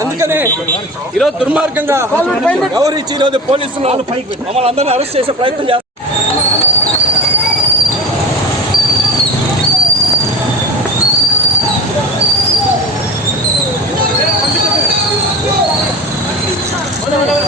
అందుకనే ఈరోజు దుర్మార్గంగా గౌరించి ఈరోజు పోలీసులు మమ్మల్ని అందరినీ అరెస్ట్ చేసే ప్రయత్నం చేస్తారు no, no, no.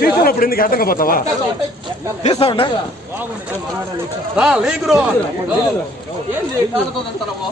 తీసినప్పుడు ఎందుకు అడ్డంగా పోతావా? తీస్తా ఉండే రా తంతరమో?